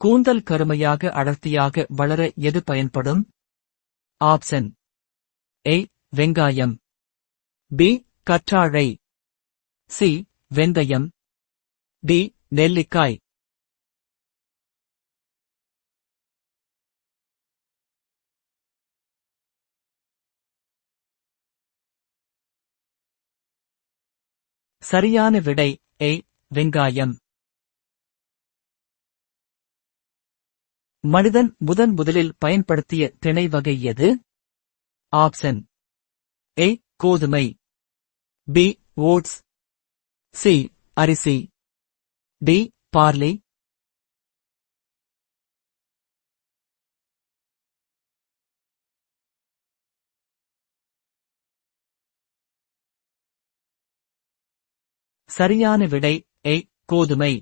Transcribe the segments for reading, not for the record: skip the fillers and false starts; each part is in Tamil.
கூந்தல் கருமையாக அடர்த்தியாக வளர எது பயன்படும்? ஆப்ஷன் ஏ வெங்காயம், பி கற்றாழை, சி வெந்தயம், டி நெல்லிக்காய். சரியான விடை ஏ வெங்காயம். மனிதன் முதலில் பயன்படுத்திய திணை வகை எது? ஆப்ஷன் ஏ கோதுமை, பி ஓட்ஸ், சி அரிசி, டி பார்லி. சரியான விடை ஏ கோதுமை.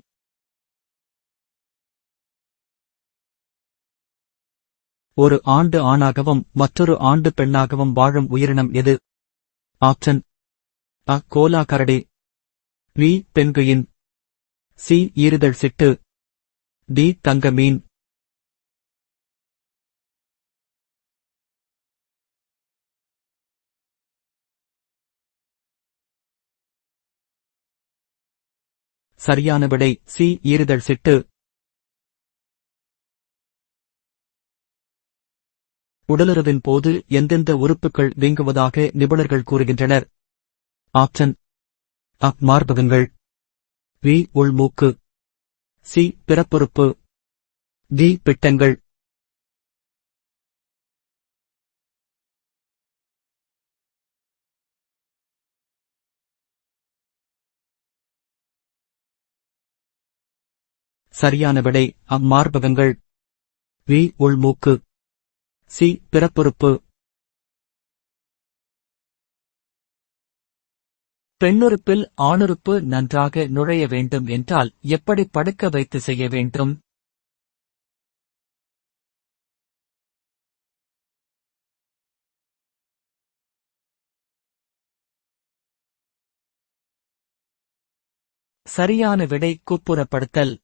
ஒரு ஆண்டு ஆணாகவும் மற்றொரு ஆண்டு பெண்ணாகவும் வாழும் உயிரினம் எது? ஆப்ஷன் அ கோலா கரடி, பி பென்குயின், சி ஈறுதழ் சிட்டு, டி தங்க மீன். சரியான விடை சி ஈறுதழ் சிட்டு. உடலுறவின் போது எந்தெந்த உறுப்புகள் வீங்குவதாக நிபுணர்கள் கூறுகின்றனர்? ஆப்ஷன் அ மார்பகங்கள், பி உள்மூக்கு, சி பிறப்புறுப்பு, டி பிட்டங்கள். சரியான விடை அ மார்பகங்கள், வி உள்மூக்கு, சி பிறப்புறுப்பு. பெண்ணுறுப்பில் ஆணுறுப்பு நன்றாக நுழைய வேண்டும் என்றால் எப்படி படுக்க வைத்து செய்ய வேண்டும்? சரியான விடை குப்புறப்படுத்தல்.